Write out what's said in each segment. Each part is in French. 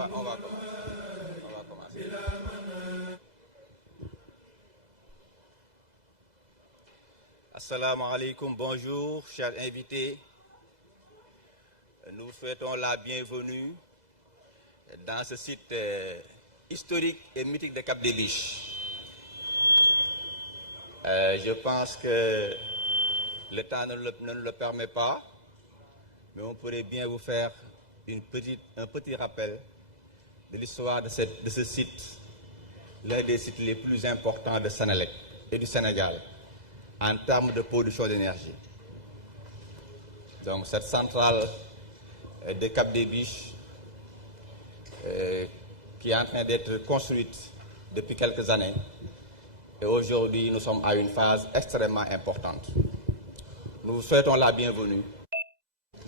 on va commencer. Assalamu alaikum, bonjour, chers invités. Nous vous souhaitons la bienvenue dans ce site historique et mythique de Cap des Biches. Je pense que le temps ne nous le permet pas, mais on pourrait bien vous faire un petit rappel de l'histoire de ce site, l'un des sites les plus importants de Senelec et du Sénégal en termes de production d'énergie. Donc cette centrale de Cap des Biches qui est en train d'être construite depuis quelques années, et aujourd'hui nous sommes à une phase extrêmement importante. Nous vous souhaitons la bienvenue.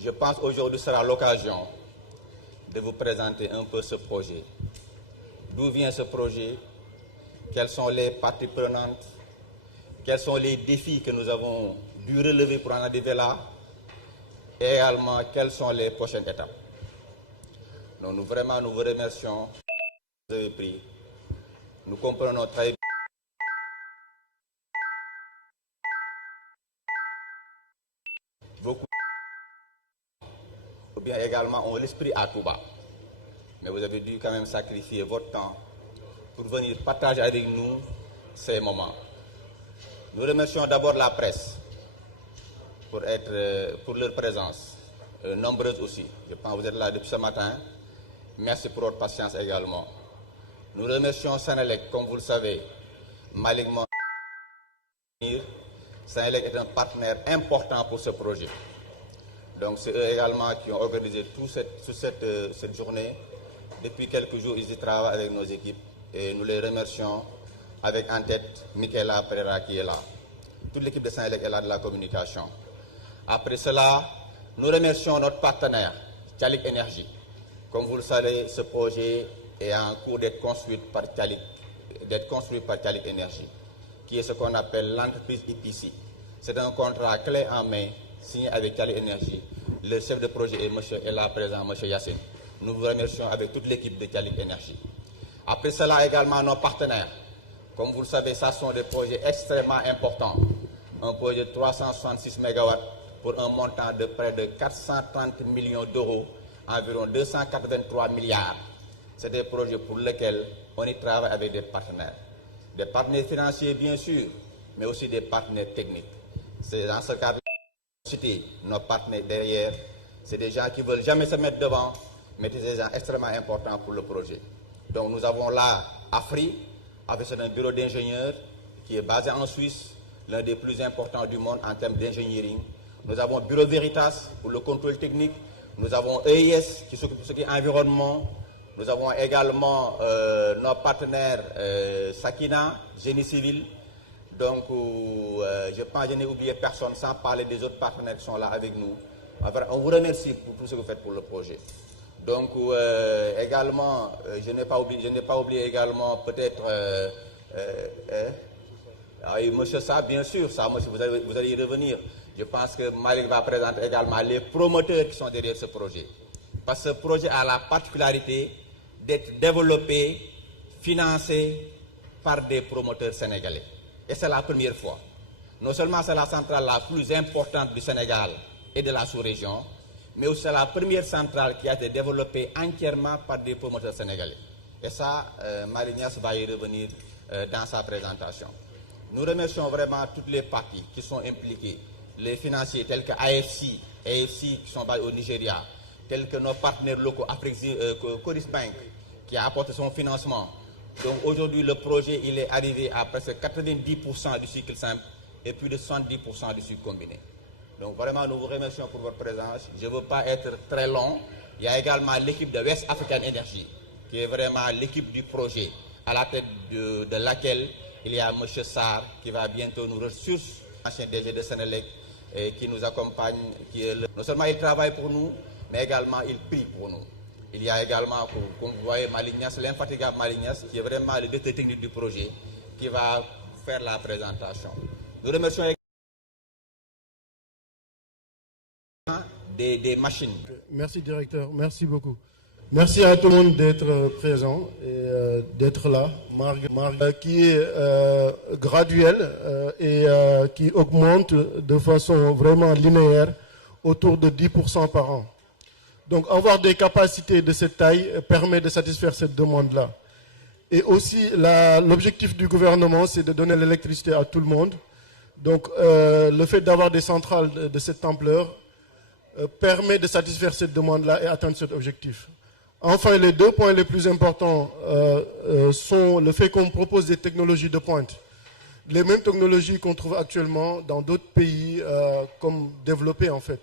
Je pense qu'aujourd'hui sera l'occasion de vous présenter un peu ce projet. D'où vient ce projet? Quelles sont les parties prenantes? Quels sont les défis que nous avons dû relever pour en arriver là? Et également, quelles sont les prochaines étapes? Donc, nous vous remercions. Vous avez pris. Nous comprenons très bien. Beaucoup. Ou bien également, ont l'esprit à tout bas. Mais vous avez dû quand même sacrifier votre temps pour venir partager avec nous ces moments. Nous remercions d'abord la presse pour leur présence, nombreuse aussi. Je pense que vous êtes là depuis ce matin. Merci pour votre patience également. Nous remercions Senelec, comme vous le savez, Malick Mon. Senelec est un partenaire important pour ce projet. Donc c'est eux également qui ont organisé toute cette journée. Depuis quelques jours, ils y travaillent avec nos équipes et nous les remercions avec en tête Michaela Pereira qui est là. Toute l'équipe de Senelec est là de la communication. Après cela, nous remercions notre partenaire, Tchalik Energy. Comme vous le savez, ce projet est en cours d'être construit par Tchalik Energy, qui est ce qu'on appelle l'entreprise EPC. C'est un contrat clé en main signé avec Tchalik Energy. Le chef de projet est là présent, M. Yassine. Nous vous remercions avec toute l'équipe de Tchalik Energy. Après cela, également nos partenaires. Comme vous le savez, ça sont des projets extrêmement importants. Un projet de 366 MW pour un montant de près de 430 millions d'euros, environ 283 milliards. C'est des projets pour lesquels on y travaille avec des partenaires. Des partenaires financiers, bien sûr, mais aussi des partenaires techniques. C'est dans ce cadre citer nos partenaires derrière. C'est des gens qui ne veulent jamais se mettre devant, mais c'est des gens extrêmement importants pour le projet. Donc nous avons là AFRI, avec un bureau d'ingénieurs qui est basé en Suisse, l'un des plus importants du monde en termes d'ingénierie. Nous avons Bureau Veritas pour le contrôle technique. Nous avons EIS qui s'occupe de ce qui est environnement. Nous avons également nos partenaires Sakina, Génie Civil. Donc, je pense que je n'ai oublié personne sans parler des autres partenaires qui sont là avec nous. On vous remercie pour tout ce que vous faites pour le projet. Donc, également, je n'ai pas oublié également peut-être monsieur Sa, bien sûr, ça, monsieur, vous allez y revenir. Je pense que Malick va présenter également les promoteurs qui sont derrière ce projet. Parce que ce projet a la particularité d'être développé, financé par des promoteurs sénégalais. Et c'est la première fois. Non seulement c'est la centrale la plus importante du Sénégal et de la sous-région, mais aussi c'est la première centrale qui a été développée entièrement par des promoteurs sénégalais. Et ça, Marignas va y revenir dans sa présentation. Nous remercions vraiment toutes les parties qui sont impliquées, les financiers tels que AFC qui sont basés au Nigeria, tels que nos partenaires locaux, Coris Bank, qui a apporté son financement. Donc aujourd'hui, le projet il est arrivé à presque 90% du cycle simple et plus de 70% du cycle combiné. Donc vraiment, nous vous remercions pour votre présence. Je ne veux pas être très long. Il y a également l'équipe de West African Energy, qui est vraiment l'équipe du projet, à la tête de laquelle il y a M. Sarr, qui va bientôt nous ressourcer, ancien DG de Senelec, qui nous accompagne, non seulement il travaille pour nous, mais également il prie pour nous. Il y a également, comme vous voyez, Malignas, l'infatigable Malignas, qui est vraiment le directeur technique du projet, qui va faire la présentation. Nous remercions également des machines. Merci directeur, merci beaucoup. Merci à tout le monde d'être présent et d'être là. Qui est graduel et qui augmente de façon vraiment linéaire autour de 10% par an. Donc avoir des capacités de cette taille permet de satisfaire cette demande-là. Et aussi l'objectif du gouvernement, c'est de donner l'électricité à tout le monde. Donc le fait d'avoir des centrales de cette ampleur permet de satisfaire cette demande-là et atteindre cet objectif. Enfin, les deux points les plus importants sont le fait qu'on propose des technologies de pointe. Les mêmes technologies qu'on trouve actuellement dans d'autres pays comme développés en fait.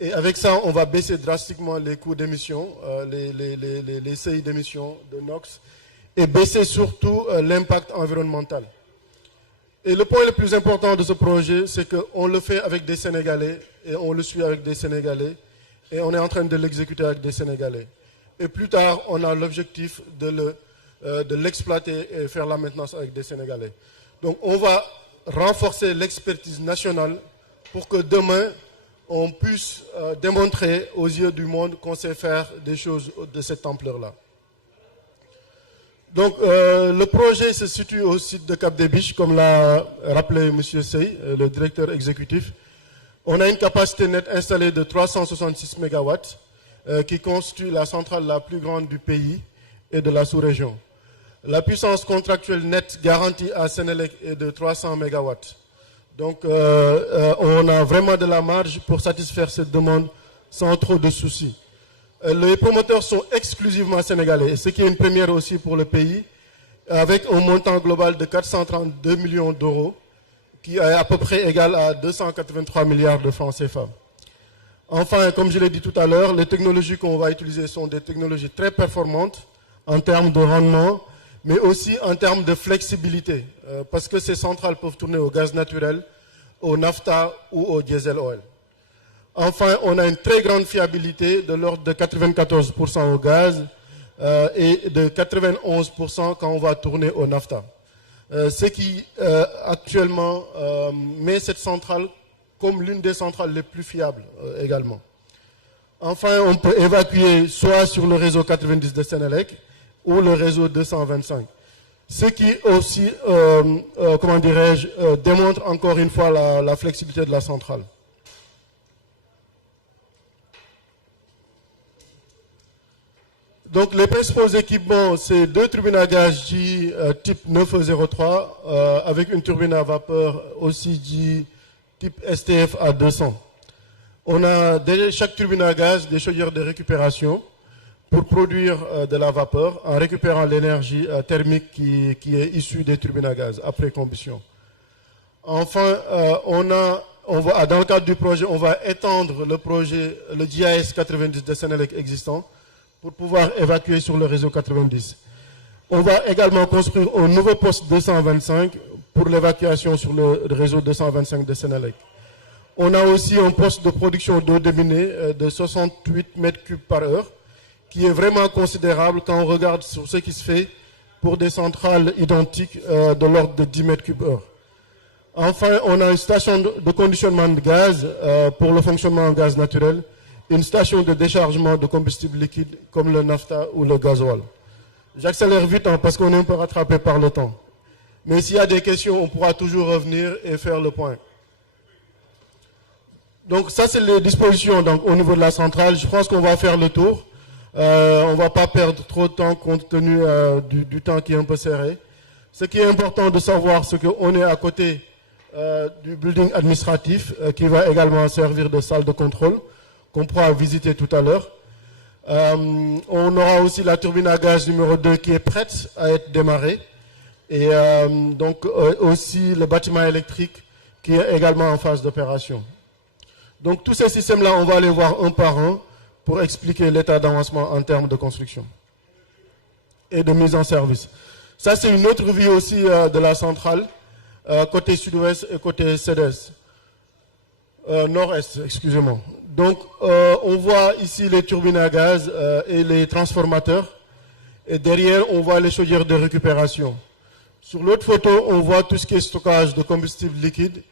Et avec ça, on va baisser drastiquement les coûts d'émission, les seuils d'émission de NOx, et baisser surtout l'impact environnemental. Et le point le plus important de ce projet, c'est qu'on le fait avec des Sénégalais, et on le suit avec des Sénégalais, et on est en train de l'exécuter avec des Sénégalais. Et plus tard, on a l'objectif de l'exploiter et faire la maintenance avec des Sénégalais. Donc on va renforcer l'expertise nationale pour que demain, on puisse démontrer aux yeux du monde qu'on sait faire des choses de cette ampleur-là. Donc le projet se situe au site de Cap des Biches, comme l'a rappelé M. Sey, le directeur exécutif. On a une capacité nette installée de 366 MW, qui constitue la centrale la plus grande du pays et de la sous-région. La puissance contractuelle nette garantie à Sénélec est de 300 MW. Donc on a vraiment de la marge pour satisfaire cette demande sans trop de soucis. Les promoteurs sont exclusivement sénégalais, ce qui est une première aussi pour le pays, avec un montant global de 432 millions d'euros, qui est à peu près égal à 283 milliards de francs CFA. Enfin, comme je l'ai dit tout à l'heure, les technologies qu'on va utiliser sont des technologies très performantes en termes de rendement, mais aussi en termes de flexibilité, parce que ces centrales peuvent tourner au gaz naturel, au naphtha ou au diesel oil. Enfin, on a une très grande fiabilité de l'ordre de 94% au gaz et de 91% quand on va tourner au naphtha. Ce qui actuellement met cette centrale comme l'une des centrales les plus fiables également. Enfin, on peut évacuer soit sur le réseau 90 de Sénélec ou le réseau 225. Ce qui aussi, comment dirais-je, démontre encore une fois la flexibilité de la centrale. Donc les principaux équipements, c'est deux turbines à gaz J type 903 avec une turbine à vapeur aussi J type STF à 200. On a derrière chaque turbine à gaz des chaudières de récupération pour produire de la vapeur en récupérant l'énergie thermique qui est issue des turbines à gaz après combustion. Enfin, dans le cadre du projet, on va étendre le projet, le GIS 90 de Sénélec existant pour pouvoir évacuer sur le réseau 90. On va également construire un nouveau poste 225 pour l'évacuation sur le réseau 225 de Sénélec. On a aussi un poste de production d'eau dominée de 68 mètres cubes par heure, qui est vraiment considérable quand on regarde sur ce qui se fait pour des centrales identiques de l'ordre de 10 mètres cubes heure. Enfin, on a une station de conditionnement de gaz pour le fonctionnement en gaz naturel, une station de déchargement de combustible liquide comme le naphtha ou le gasoil. J'accélère vite parce qu'on est un peu rattrapé par le temps. Mais s'il y a des questions, on pourra toujours revenir et faire le point. Donc ça, c'est les dispositions donc, au niveau de la centrale. Je pense qu'on va faire le tour. On ne va pas perdre trop de temps compte tenu du temps qui est un peu serré. Ce qui est important de savoir, c'est qu'on est à côté du building administratif qui va également servir de salle de contrôle qu'on pourra visiter tout à l'heure. On aura aussi la turbine à gaz numéro 2 qui est prête à être démarrée. Et donc aussi le bâtiment électrique qui est également en phase d'opération. Donc tous ces systèmes-là, on va les voir un par un pour expliquer l'état d'avancement en termes de construction et de mise en service. Ça, c'est une autre vue aussi de la centrale, côté sud-ouest et côté sud-est. Nord-est, excusez-moi. Donc, on voit ici les turbines à gaz et les transformateurs. Et derrière, on voit les chaudières de récupération. Sur l'autre photo, on voit tout ce qui est stockage de combustible liquide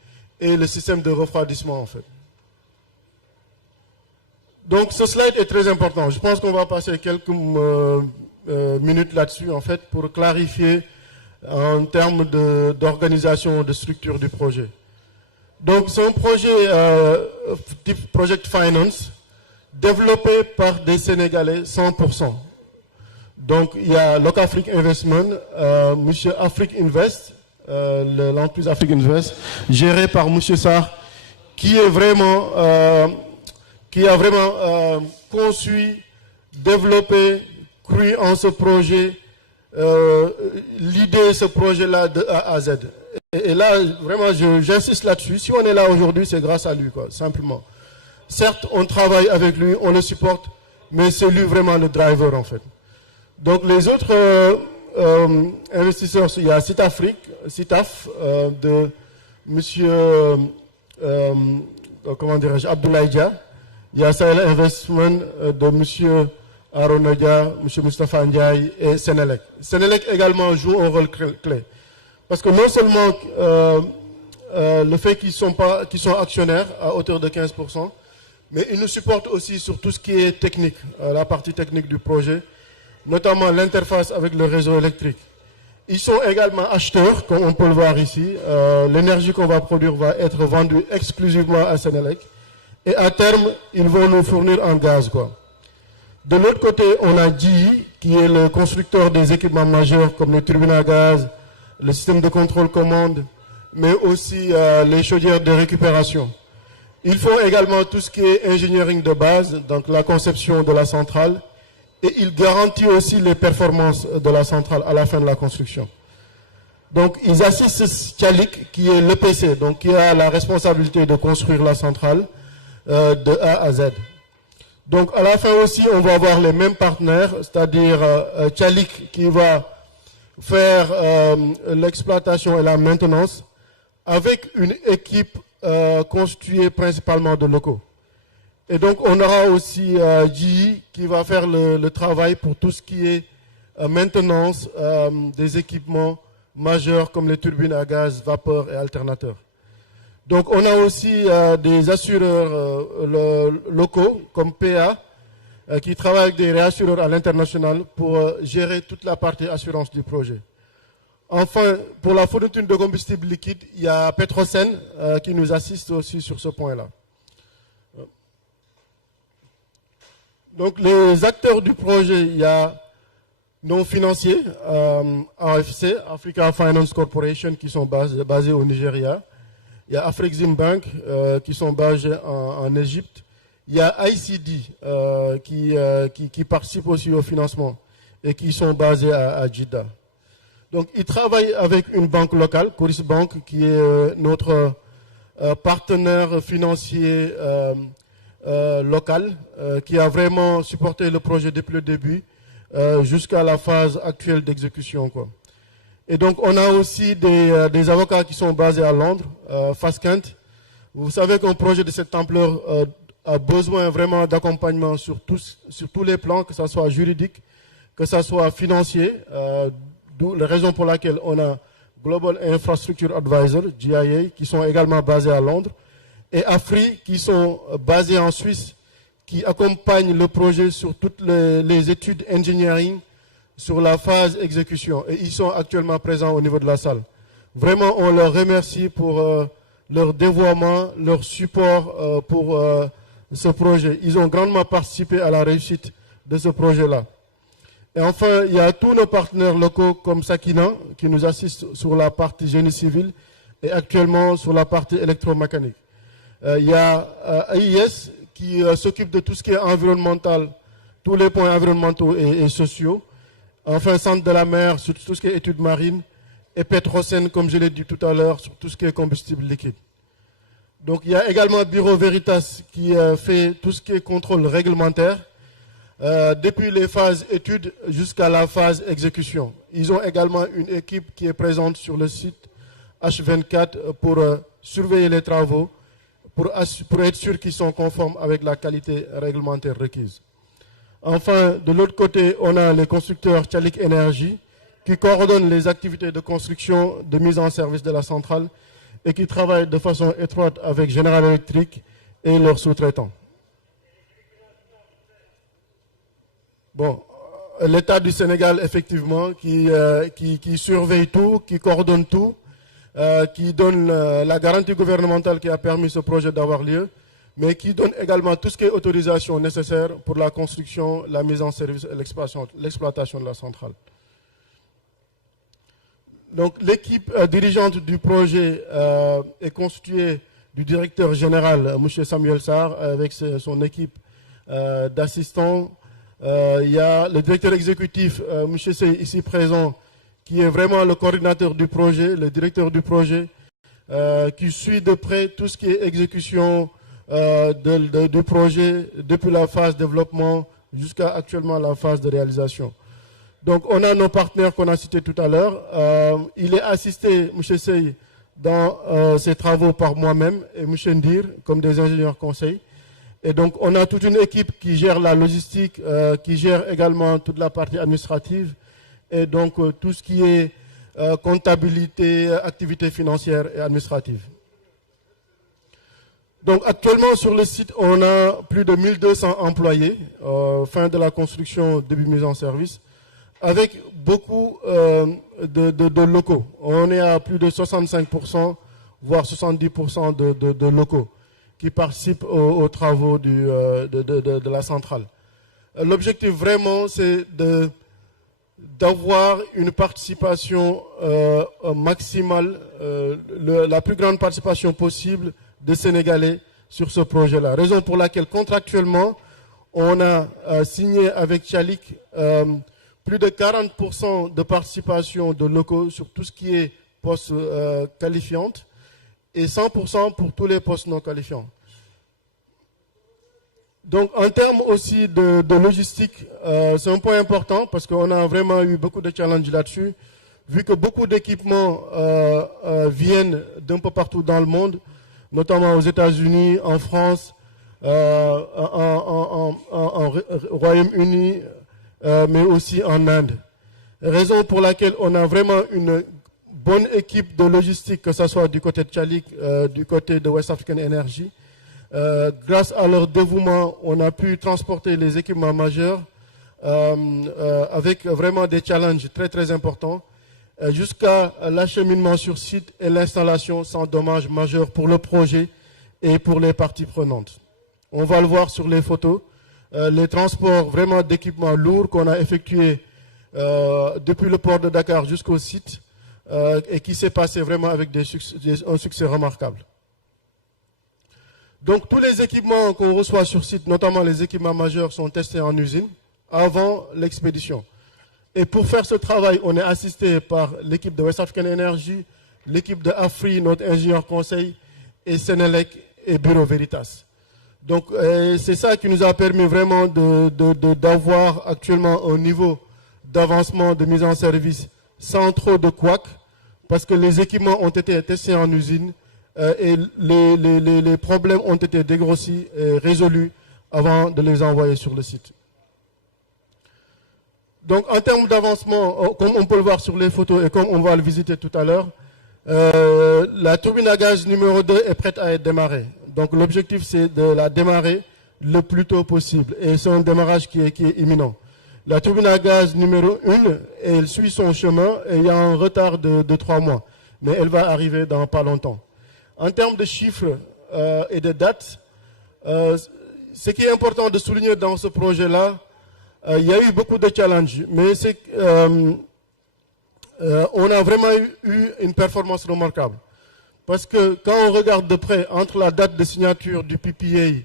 et le système de refroidissement, en fait. Donc ce slide est très important. Je pense qu'on va passer quelques minutes là-dessus en fait pour clarifier en termes d'organisation, de structure du projet. Donc c'est un projet type Project Finance développé par des Sénégalais 100%. Donc il y a Locafrique Investment, Monsieur Afrique Invest, l'entreprise Afrique Invest, gérée par Monsieur Sarr, qui a vraiment conçu, développé, cru en ce projet, l'idée de ce projet-là de A à Z. Et là, vraiment, j'insiste là-dessus. Si on est là aujourd'hui, c'est grâce à lui, quoi, simplement. Certes, on travaille avec lui, on le supporte, mais c'est lui vraiment le driver, en fait. Donc, les autres investisseurs, il y a CITAF, de monsieur, comment dirais-je, Abdoulaye Dia. Il y a Sahel Investment de monsieur Arona Dia, monsieur Moustapha Ndiaye et Sénélec. Sénélec également joue un rôle clé. Parce que non seulement le fait qu'ils sont actionnaires à hauteur de 15%, mais ils nous supportent aussi sur tout ce qui est technique, la partie technique du projet, notamment l'interface avec le réseau électrique. Ils sont également acheteurs, comme on peut le voir ici. L'énergie qu'on va produire va être vendue exclusivement à Sénélec. Et à terme, ils vont nous fournir en gaz, quoi. De l'autre côté, on a GE, qui est le constructeur des équipements majeurs comme les turbines à gaz, le système de contrôle-commande, mais aussi les chaudières de récupération. Ils font également tout ce qui est engineering de base, donc la conception de la centrale, et ils garantissent aussi les performances de la centrale à la fin de la construction. Donc, ils assistent Tchalik, qui est l'EPC, donc qui a la responsabilité de construire la centrale de A à Z. Donc, à la fin aussi, on va avoir les mêmes partenaires, c'est-à-dire Tchalik qui va faire l'exploitation et la maintenance avec une équipe constituée principalement de locaux. Et donc, on aura aussi GE qui va faire le travail pour tout ce qui est maintenance des équipements majeurs comme les turbines à gaz, vapeur et alternateurs. Donc, on a aussi des assureurs locaux comme PA qui travaillent avec des réassureurs à l'international pour gérer toute la partie assurance du projet. Enfin, pour la fourniture de combustible liquide, il y a Petrosen qui nous assiste aussi sur ce point-là. Donc, les acteurs du projet, il y a nos financiers, AFC, Africa Finance Corporation, qui sont basés au Nigeria. Il y a Afrexim Bank, qui sont basés en Égypte. Il y a ICD, qui participe aussi au financement et qui sont basés à Jeddah. Donc, ils travaillent avec une banque locale, Coris Bank, qui est notre partenaire financier local, qui a vraiment supporté le projet depuis le début jusqu'à la phase actuelle d'exécution, quoi. Et donc, on a aussi des avocats qui sont basés à Londres, Faskent. Vous savez qu'un projet de cette ampleur a besoin vraiment d'accompagnement sur tous les plans, que ce soit juridique, que ce soit financier, d'où la raison pour laquelle on a Global Infrastructure Advisor, GIA, qui sont également basés à Londres, et AFRI, qui sont basés en Suisse, qui accompagnent le projet sur toutes les études engineering, sur la phase exécution. Et ils sont actuellement présents au niveau de la salle. Vraiment, on leur remercie pour leur dévouement, leur support pour ce projet. Ils ont grandement participé à la réussite de ce projet-là. Et enfin, il y a tous nos partenaires locaux comme Sakina, qui nous assistent sur la partie génie civil et actuellement sur la partie électromécanique. Il y a AIS qui s'occupe de tout ce qui est environnemental, tous les points environnementaux et sociaux. Enfin, Centre de la mer, sur tout ce qui est études marines, et Petrosen, comme je l'ai dit tout à l'heure, sur tout ce qui est combustible liquide. Donc, il y a également Bureau Veritas qui fait tout ce qui est contrôle réglementaire, depuis les phases études jusqu'à la phase exécution. Ils ont également une équipe qui est présente sur le site H24 pour surveiller les travaux, pour être sûr qu'ils sont conformes avec la qualité réglementaire requise. Enfin, de l'autre côté, on a les constructeurs Tchalik Energy qui coordonnent les activités de construction, de mise en service de la centrale et qui travaillent de façon étroite avec General Electric et leurs sous-traitants. Bon, l'État du Sénégal, effectivement, qui surveille tout, qui coordonne tout, qui donne la garantie gouvernementale qui a permis ce projet d'avoir lieu, mais qui donne également tout ce qui est autorisation nécessaire pour la construction, la mise en service et l'exploitation de la centrale. Donc l'équipe dirigeante du projet est constituée du directeur général, M. Samuel Sarr, avec son équipe d'assistants. Il y a le directeur exécutif, M. Sey, ici présent, qui est vraiment le coordinateur du projet, le directeur du projet, qui suit de près tout ce qui est exécution du projet depuis la phase développement jusqu'à actuellement la phase de réalisation. Donc on a nos partenaires qu'on a cités tout à l'heure. Il est assisté, M. Sey, dans ses travaux par moi-même et M. Ndir comme des ingénieurs conseils. Et donc on a toute une équipe qui gère la logistique, qui gère également toute la partie administrative et donc tout ce qui est comptabilité, activités financières et administratives. Donc actuellement sur le site, on a plus de 1200 employés, fin de la construction, début mise en service, avec beaucoup de locaux. On est à plus de 65%, voire 70% de locaux qui participent aux travaux de la centrale. L'objectif vraiment, c'est d'avoir une participation maximale, la plus grande participation possible des Sénégalais sur ce projet-là. Raison pour laquelle contractuellement, on a signé avec Tchalik plus de 40% de participation de locaux sur tout ce qui est postes qualifiantes et 100% pour tous les postes non qualifiants. Donc en termes aussi de logistique, c'est un point important parce qu'on a vraiment eu beaucoup de challenges là-dessus, vu que beaucoup d'équipements viennent d'un peu partout dans le monde, notamment aux États-Unis, en France, en Royaume-Uni, mais aussi en Inde. Raison pour laquelle on a vraiment une bonne équipe de logistique, que ce soit du côté de Tchalik, du côté de West African Energy. Grâce à leur dévouement, on a pu transporter les équipements majeurs avec vraiment des challenges très très importants jusqu'à l'acheminement sur site et l'installation sans dommages majeurs pour le projet et pour les parties prenantes. On va le voir sur les photos. Les transports vraiment d'équipements lourds qu'on a effectués depuis le port de Dakar jusqu'au site et qui s'est passé vraiment avec un succès remarquable. Donc tous les équipements qu'on reçoit sur site, notamment les équipements majeurs, sont testés en usine avant l'expédition. Et pour faire ce travail, on est assisté par l'équipe de West African Energy, l'équipe de AFRI, notre ingénieur conseil, et Sénélec et Bureau Veritas. Donc c'est ça qui nous a permis vraiment d'avoir actuellement un niveau d'avancement, de mise en service sans trop de couacs, parce que les équipements ont été testés en usine et les problèmes ont été dégrossis et résolus avant de les envoyer sur le site. Donc en termes d'avancement, comme on peut le voir sur les photos et comme on va le visiter tout à l'heure, la turbine à gaz numéro 2 est prête à être démarrée. Donc l'objectif c'est de la démarrer le plus tôt possible et c'est un démarrage qui est imminent. La turbine à gaz numéro 1, elle suit son chemin et il y a un retard de 3 mois, mais elle va arriver dans pas longtemps. En termes de chiffres et de dates, ce qui est important de souligner dans ce projet-là, il y a eu beaucoup de challenges, mais on a vraiment eu une performance remarquable. Parce que quand on regarde de près entre la date de signature du PPA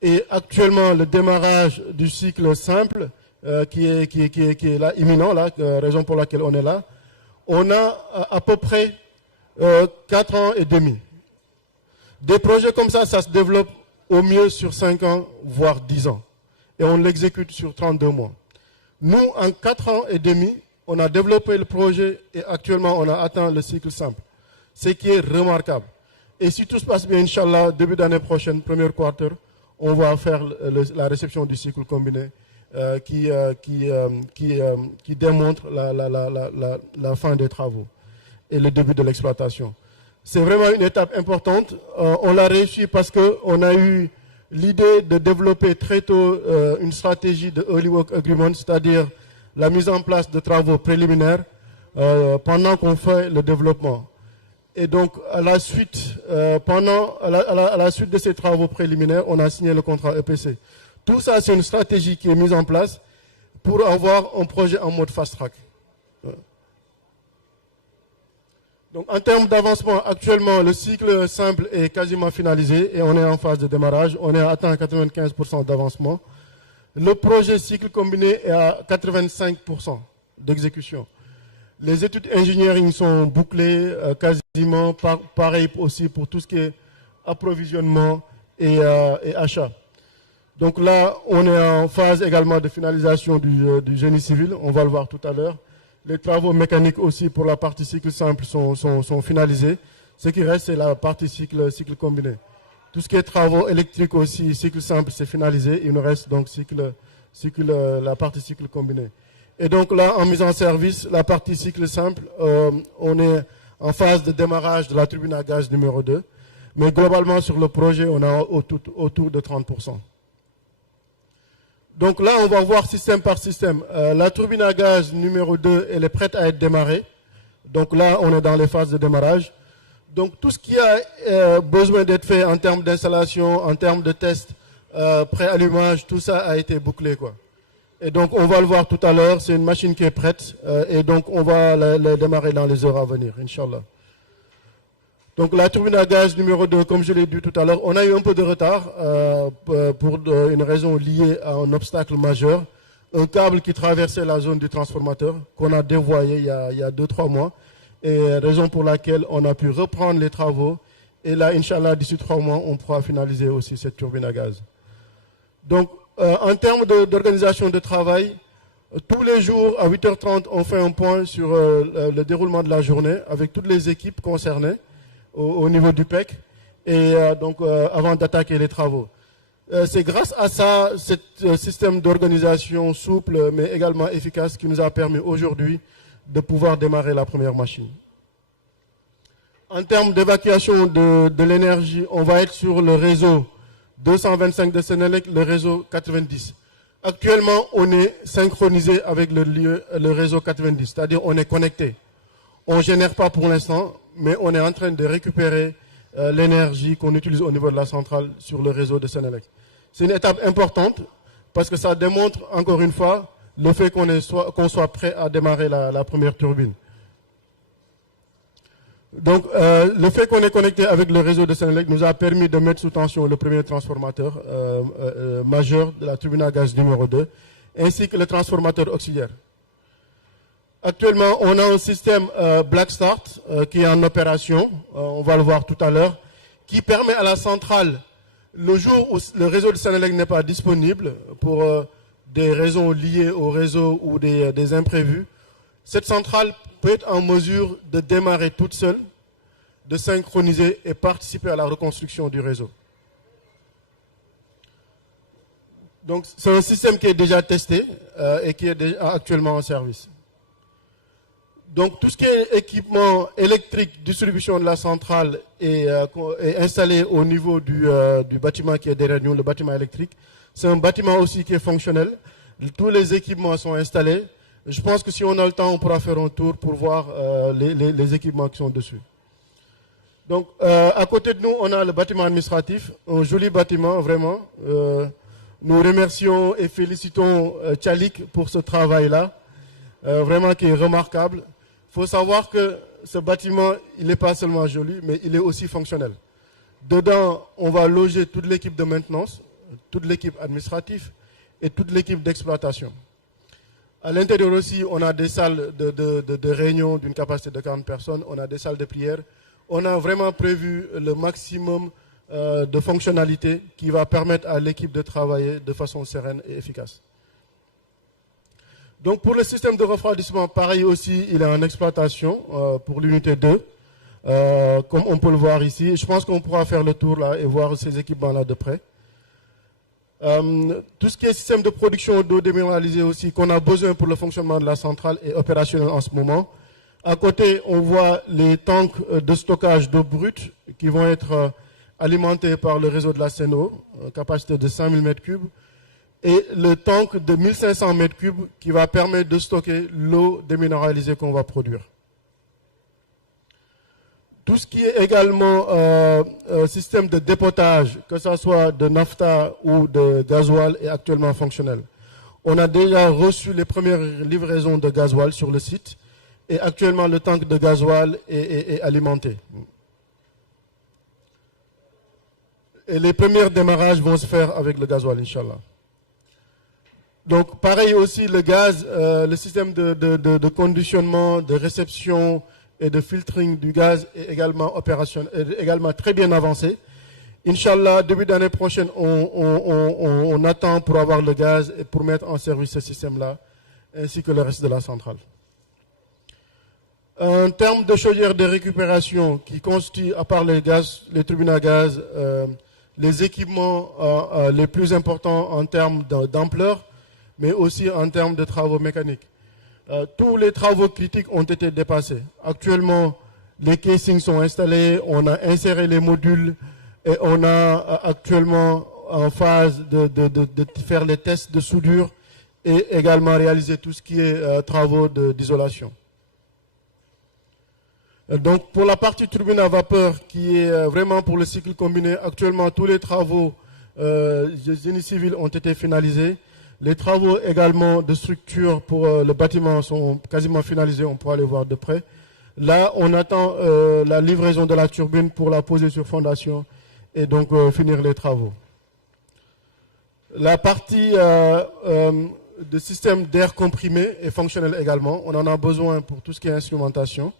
et actuellement le démarrage du cycle simple, qui est là, imminent, là, raison pour laquelle on est là, on a à peu près 4 ans et demi. Des projets comme ça se développe au mieux sur 5 ans, voire 10 ans. Et on l'exécute sur 32 mois. Nous, en 4 ans et demi, on a développé le projet et actuellement, on a atteint le cycle simple. Ce qui est remarquable. Et si tout se passe bien, Inch'Allah, début d'année prochaine, premier quarter, on va faire la réception du cycle combiné qui démontre la fin des travaux et le début de l'exploitation. C'est vraiment une étape importante. On l'a réussi parce qu'on a eu l'idée de développer très tôt une stratégie de Early Work Agreement, c'est-à-dire la mise en place de travaux préliminaires pendant qu'on fait le développement. Et donc, à la suite, à la suite de ces travaux préliminaires, on a signé le contrat EPC. Tout ça, c'est une stratégie qui est mise en place pour avoir un projet en mode fast track. Donc, en termes d'avancement, actuellement, le cycle simple est quasiment finalisé et on est en phase de démarrage. On est atteint 95% d'avancement. Le projet cycle combiné est à 85% d'exécution. Les études engineering sont bouclées quasiment, pareil aussi pour tout ce qui est approvisionnement et achat. Donc là, on est en phase également de finalisation du génie civil, on va le voir tout à l'heure. Les travaux mécaniques aussi pour la partie cycle simple sont finalisés. Ce qui reste, c'est la partie cycle combiné. Tout ce qui est travaux électriques aussi, cycle simple, c'est finalisé. Il nous reste donc la partie cycle combiné. Et donc là, en mise en service, la partie cycle simple, on est en phase de démarrage de la turbine à gaz numéro 2. Mais globalement, sur le projet, on est autour de 30%. Donc là, on va voir système par système. La turbine à gaz numéro 2, elle est prête à être démarrée. Donc là, on est dans les phases de démarrage. Donc tout ce qui a besoin d'être fait en termes d'installation, en termes de tests, pré-allumage, tout ça a été bouclé, quoi. Et donc on va le voir tout à l'heure, c'est une machine qui est prête et donc on va la démarrer dans les heures à venir, Inch'Allah. Donc la turbine à gaz numéro 2, comme je l'ai dit tout à l'heure, on a eu un peu de retard pour une raison liée à un obstacle majeur. Un câble qui traversait la zone du transformateur qu'on a dévoyé il y a 2-3 mois. Et raison pour laquelle on a pu reprendre les travaux. Et là, Inch'Allah, d'ici 3 mois, on pourra finaliser aussi cette turbine à gaz. Donc, en termes d'organisation de travail, tous les jours à 8h30, on fait un point sur le déroulement de la journée avec toutes les équipes concernées au niveau du PEC et avant d'attaquer les travaux. C'est grâce à ça, ce système d'organisation souple mais également efficace qui nous a permis aujourd'hui de pouvoir démarrer la première machine. En termes d'évacuation de l'énergie, on va être sur le réseau 225 de Sénélec, le réseau 90. Actuellement, on est synchronisé avec le réseau 90, c'est-à-dire on est connecté. On ne génère pas pour l'instant, mais on est en train de récupérer l'énergie qu'on utilise au niveau de la centrale sur le réseau de Sénélec. C'est une étape importante parce que ça démontre encore une fois le fait qu'on soit prêt à démarrer la première turbine. Donc, le fait qu'on est connecté avec le réseau de Sénélec nous a permis de mettre sous tension le premier transformateur majeur de la turbine à gaz numéro 2, ainsi que le transformateur auxiliaire. Actuellement, on a un système Black Start qui est en opération, on va le voir tout à l'heure, qui permet à la centrale, le jour où le réseau de Sénélec n'est pas disponible pour des raisons liées au réseau ou des imprévus, cette centrale peut être en mesure de démarrer toute seule, de synchroniser et participer à la reconstruction du réseau. Donc c'est un système qui est déjà testé et qui est déjà actuellement en service. Donc tout ce qui est équipement électrique, distribution de la centrale est installé au niveau du bâtiment qui est derrière nous, le bâtiment électrique. C'est un bâtiment aussi qui est fonctionnel. Tous les équipements sont installés. Je pense que si on a le temps, on pourra faire un tour pour voir les équipements qui sont dessus. Donc, à côté de nous, on a le bâtiment administratif, un joli bâtiment, vraiment. Nous remercions et félicitons Tchalik pour ce travail-là, vraiment qui est remarquable. Il faut savoir que ce bâtiment, il n'est pas seulement joli, mais il est aussi fonctionnel. Dedans, on va loger toute l'équipe de maintenance, toute l'équipe administrative et toute l'équipe d'exploitation. À l'intérieur aussi, on a des salles de réunion d'une capacité de 40 personnes, on a des salles de prière. On a vraiment prévu le maximum de fonctionnalités qui va permettre à l'équipe de travailler de façon sereine et efficace. Donc pour le système de refroidissement, pareil aussi, il est en exploitation pour l'unité 2, comme on peut le voir ici. Je pense qu'on pourra faire le tour là et voir ces équipements-là de près. Tout ce qui est système de production d'eau déminéralisée aussi, qu'on a besoin pour le fonctionnement de la centrale, est opérationnel en ce moment. À côté, on voit les tanks de stockage d'eau brute qui vont être alimenté par le réseau de la Seno, capacité de 5000 m3, et le tank de 1500 m3 qui va permettre de stocker l'eau déminéralisée qu'on va produire. Tout ce qui est également système de dépotage, que ce soit de nafta ou de gasoil, est actuellement fonctionnel. On a déjà reçu les premières livraisons de gasoil sur le site et actuellement le tank de gasoil est alimenté. Et les premiers démarrages vont se faire avec le gasoil, Inch'Allah. Donc pareil aussi, le gaz, le système de conditionnement, de réception et de filtering du gaz est également opérationnel, est également très bien avancé. Inch'Allah, début d'année prochaine, on attend pour avoir le gaz et pour mettre en service ce système-là, ainsi que le reste de la centrale. En termes de chaudière de récupération qui constituent, à part les turbines à gaz, les équipements les plus importants en termes d'ampleur, mais aussi en termes de travaux mécaniques. Tous les travaux critiques ont été dépassés. Actuellement, les casings sont installés, on a inséré les modules et on a actuellement en phase de faire les tests de soudure et également réaliser tout ce qui est travaux d'isolation. Donc pour la partie turbine à vapeur qui est vraiment pour le cycle combiné, actuellement tous les travaux génie civil ont été finalisés. Les travaux également de structure pour le bâtiment sont quasiment finalisés, on pourra les voir de près. Là, on attend la livraison de la turbine pour la poser sur fondation et donc finir les travaux. La partie de système d'air comprimé est fonctionnelle également. On en a besoin pour tout ce qui est instrumentation.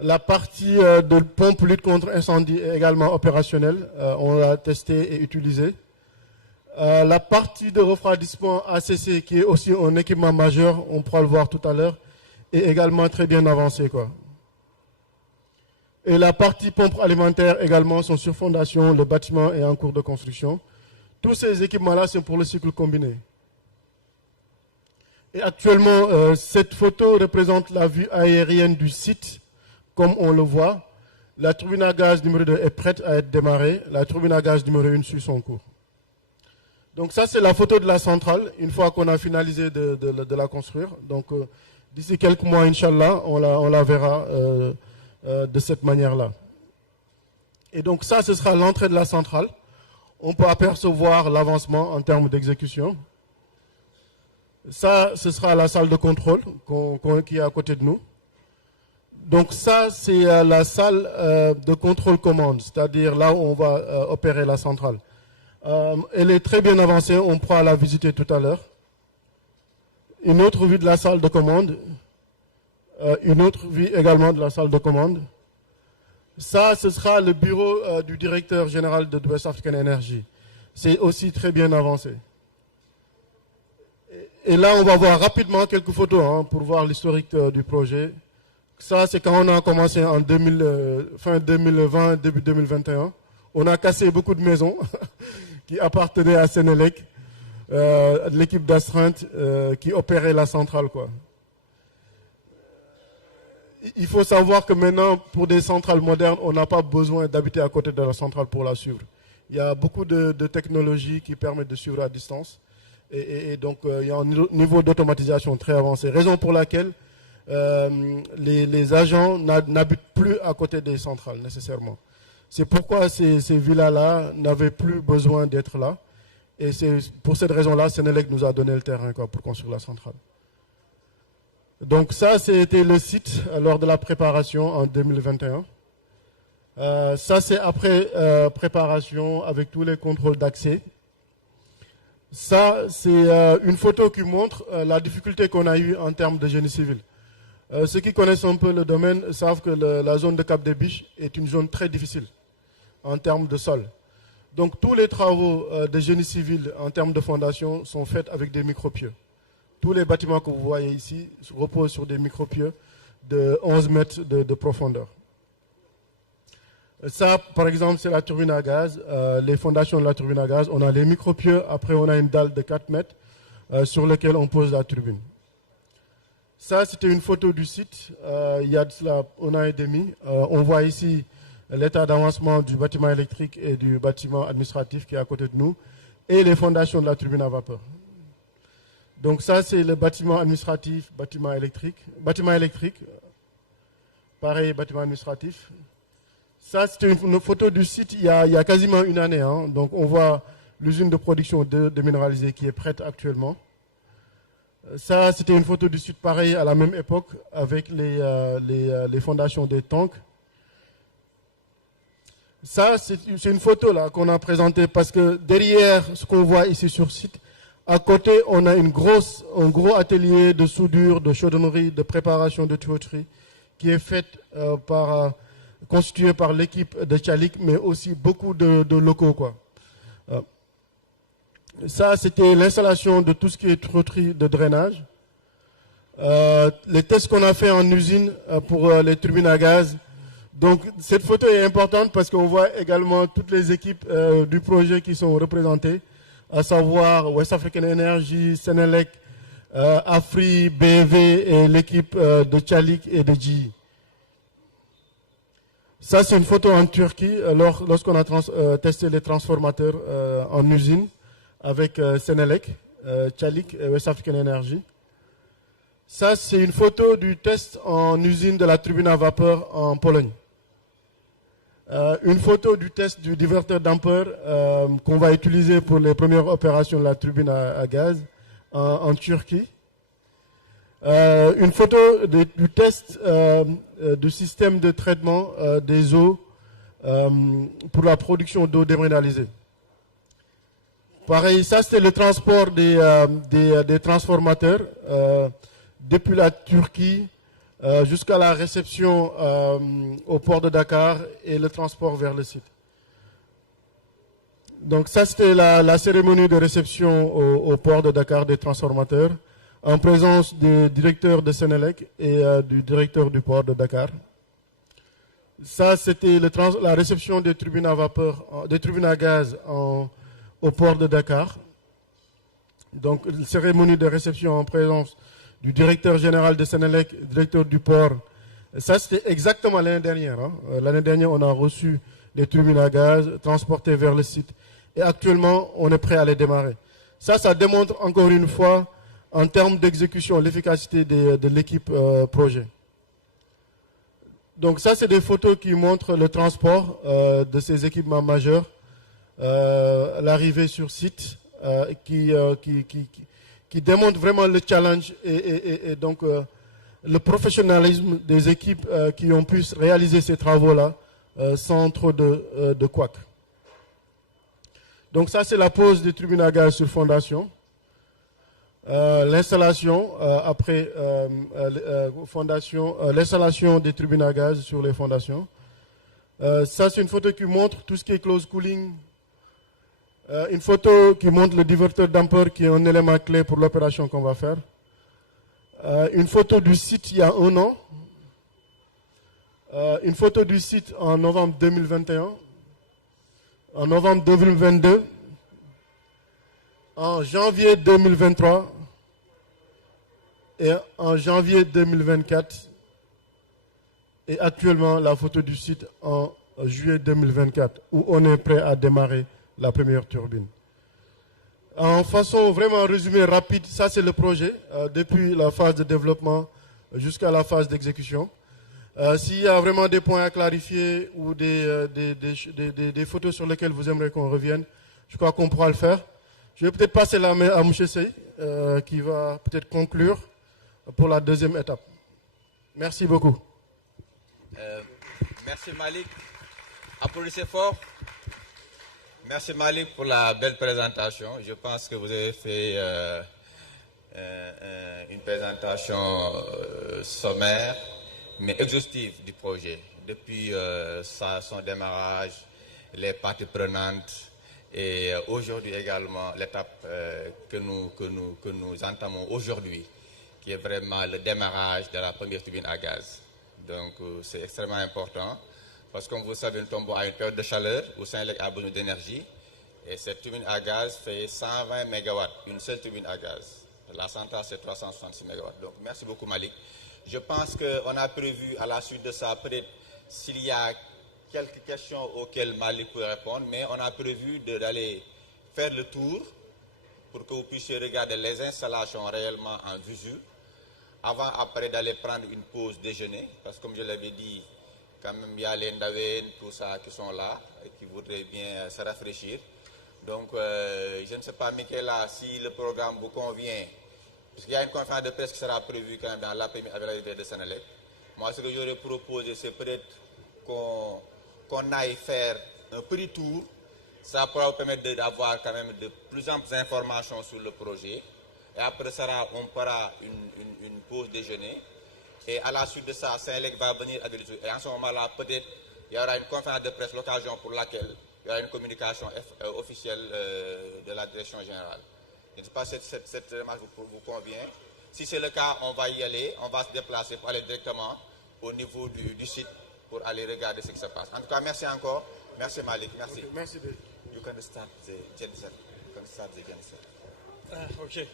La partie de pompe lutte contre incendie est également opérationnelle. On l'a testé et utilisé. La partie de refroidissement ACC, qui est aussi un équipement majeur, on pourra le voir tout à l'heure, est également très bien avancée, quoi. Et la partie pompe alimentaire également sont sur fondation, le bâtiment est en cours de construction. Tous ces équipements-là, c'est pour le cycle combiné. Et actuellement, cette photo représente la vue aérienne du site, comme on le voit. La turbine à gaz numéro 2 est prête à être démarrée. La turbine à gaz numéro 1 suit son cours. Donc ça, c'est la photo de la centrale, une fois qu'on a finalisé de la construire. Donc d'ici quelques mois, Inch'Allah, on la verra de cette manière-là. Et donc ça, ce sera l'entrée de la centrale. On peut apercevoir l'avancement en termes d'exécution. Ça, ce sera la salle de contrôle qui est à côté de nous. Donc ça, c'est la salle de contrôle commande, c'est-à-dire là où on va opérer la centrale. Elle est très bien avancée, on pourra la visiter tout à l'heure. Une autre vue de la salle de commande. Une autre vue également de la salle de commande. Ça, ce sera le bureau du directeur général de West African Energy. C'est aussi très bien avancé. Et là, on va voir rapidement quelques photos pour voir l'historique du projet. Ça, c'est quand on a commencé en fin 2020, début 2021. On a cassé beaucoup de maisons qui appartenaient à Sénélec, l'équipe d'astreinte qui opérait la centrale, quoi. Il faut savoir que maintenant, pour des centrales modernes, on n'a pas besoin d'habiter à côté de la centrale pour la suivre. Il y a beaucoup de technologies qui permettent de suivre à distance. Et donc, il y a un niveau d'automatisation très avancé. Raison pour laquelle les agents n'habitent plus à côté des centrales, nécessairement. C'est pourquoi ces villas-là n'avaient plus besoin d'être là. Et c'est pour cette raison-là, Sénélec nous a donné le terrain, quoi, pour construire la centrale. Donc ça, c'était le site lors de la préparation en 2021. Ça, c'est après préparation avec tous les contrôles d'accès. Ça, c'est une photo qui montre la difficulté qu'on a eue en termes de génie civil. Ceux qui connaissent un peu le domaine savent que la zone de Cap des Biches est une zone très difficile en termes de sol. Donc tous les travaux de génie civil en termes de fondation sont faits avec des micropieux. Tous les bâtiments que vous voyez ici reposent sur des micropieux de 11 mètres de profondeur. Ça, par exemple, c'est la turbine à gaz, les fondations de la turbine à gaz. On a les micropieux, après on a une dalle de 4 mètres sur laquelle on pose la turbine. Ça, c'était une photo du site, il y a de cela un an et demi. On voit ici l'état d'avancement du bâtiment électrique et du bâtiment administratif qui est à côté de nous, et les fondations de la turbine à vapeur. Donc ça, c'est le bâtiment administratif, bâtiment électrique, pareil, bâtiment administratif. Ça, c'était une photo du site il y a quasiment une année. Hein. Donc on voit l'usine de production de minéralisés qui est prête actuellement. Ça, c'était une photo du site pareil à la même époque avec les fondations des tanks. Ça, c'est une photo là qu'on a présentée parce que derrière ce qu'on voit ici sur site, à côté, on a un gros atelier de soudure, de chaudronnerie, de préparation de tuyauterie qui est fait constitué par l'équipe de Tchalik, mais aussi beaucoup de locaux, quoi. Ça, c'était l'installation de tout ce qui est tuyauterie de drainage. Les tests qu'on a fait en usine pour les turbines à gaz. Donc, cette photo est importante parce qu'on voit également toutes les équipes du projet qui sont représentées, à savoir West African Energy, Senelec, Afri, BV et l'équipe de Tchalik et de GE. Ça, c'est une photo en Turquie lorsqu'on a testé les transformateurs en usine avec Senelec, Tchalik et West African Energy. Ça, c'est une photo du test en usine de la turbine à vapeur en Pologne. Une photo du test du diverteur dampeur qu'on va utiliser pour les premières opérations de la turbine à gaz en Turquie. Une photo du test du système de traitement des eaux pour la production d'eau déminéralisée. Pareil, ça c'était le transport des transformateurs depuis la Turquie jusqu'à la réception au port de Dakar et le transport vers le site. Donc ça c'était la cérémonie de réception au port de Dakar des transformateurs en présence du directeur de Senelec et du directeur du port de Dakar. Ça c'était la réception des turbines à vapeur, des turbines à gaz au port de Dakar. Donc une cérémonie de réception en présence du directeur général de Senelec, directeur du port. Ça, c'était exactement l'année dernière. Hein. L'année dernière, on a reçu les turbines à gaz transportées vers le site. Et actuellement, on est prêt à les démarrer. Ça démontre encore une fois, en termes d'exécution, l'efficacité de l'équipe projet. Donc ça, c'est des photos qui montrent le transport de ces équipements majeurs, l'arrivée sur site, qui démontre vraiment le challenge et donc le professionnalisme des équipes qui ont pu réaliser ces travaux-là sans trop de couac. Donc ça, c'est la pose des turbines à gaz sur fondation. L'installation après l'installation des turbines à gaz sur les fondations. Ça, c'est une photo qui montre tout ce qui est close cooling. Une photo qui montre le diverteur dampeur qui est un élément clé pour l'opération qu'on va faire. Une photo du site il y a un an. Une photo du site en novembre 2021. En novembre 2022. En janvier 2023. Et en janvier 2024. Et actuellement, la photo du site en juillet 2024, où on est prêt à démarrer la première turbine. En façon vraiment résumée rapide, ça c'est le projet, depuis la phase de développement jusqu'à la phase d'exécution. S'il y a vraiment des points à clarifier ou des photos sur lesquelles vous aimeriez qu'on revienne, je crois qu'on pourra le faire. Je vais peut-être passer la main à M. Sey, qui va peut-être conclure pour la deuxième étape. Merci beaucoup. Merci Malik. Applaudissez fort. Merci Malik pour la belle présentation. Je pense que vous avez fait une présentation sommaire, mais exhaustive du projet. Depuis son démarrage, les parties prenantes et aujourd'hui également l'étape que nous entamons aujourd'hui, qui est vraiment le démarrage de la première turbine à gaz. Donc c'est extrêmement important. Parce que comme vous savez, nous tombons à une période de chaleur où Senelec a besoin d'énergie. Et cette turbine à gaz fait 120 MW, une seule turbine à gaz. La centrale, c'est 366 MW. Donc, merci beaucoup, Malik. Je pense qu'on a prévu à la suite de ça, peut-être s'il y a quelques questions auxquelles Malik peut répondre, mais on a prévu d'aller faire le tour pour que vous puissiez regarder les installations réellement en visu, avant après d'aller prendre une pause déjeuner, parce que comme je l'avais dit, quand même il y a les Ndawen, tout ça qui sont là, et qui voudraient bien se rafraîchir. Donc je ne sais pas, Michaela, si le programme vous convient, parce qu'il y a une conférence de presse qui sera prévue quand même dans l'après-midi avec la directeur de Sénélec. Moi, ce que j'aurais proposé, c'est peut-être qu'on aille faire un petit tour. Ça pourra vous permettre d'avoir quand même de plus amples informations sur le projet. Et après ça, on fera une pause déjeuner. Et à la suite de ça, Sénélec va venir avec les... Et en ce moment-là, peut-être, il y aura une conférence de presse, l'occasion pour laquelle il y aura une communication officielle de la direction générale. Je ne sais pas si cette remarque vous convient. Si c'est le cas, on va y aller, on va se déplacer pour aller directement au niveau du site pour aller regarder ce qui se passe. En tout cas, merci encore. Merci Malik, merci. Okay, merci. You can start the genset. You can start the genset. Okay.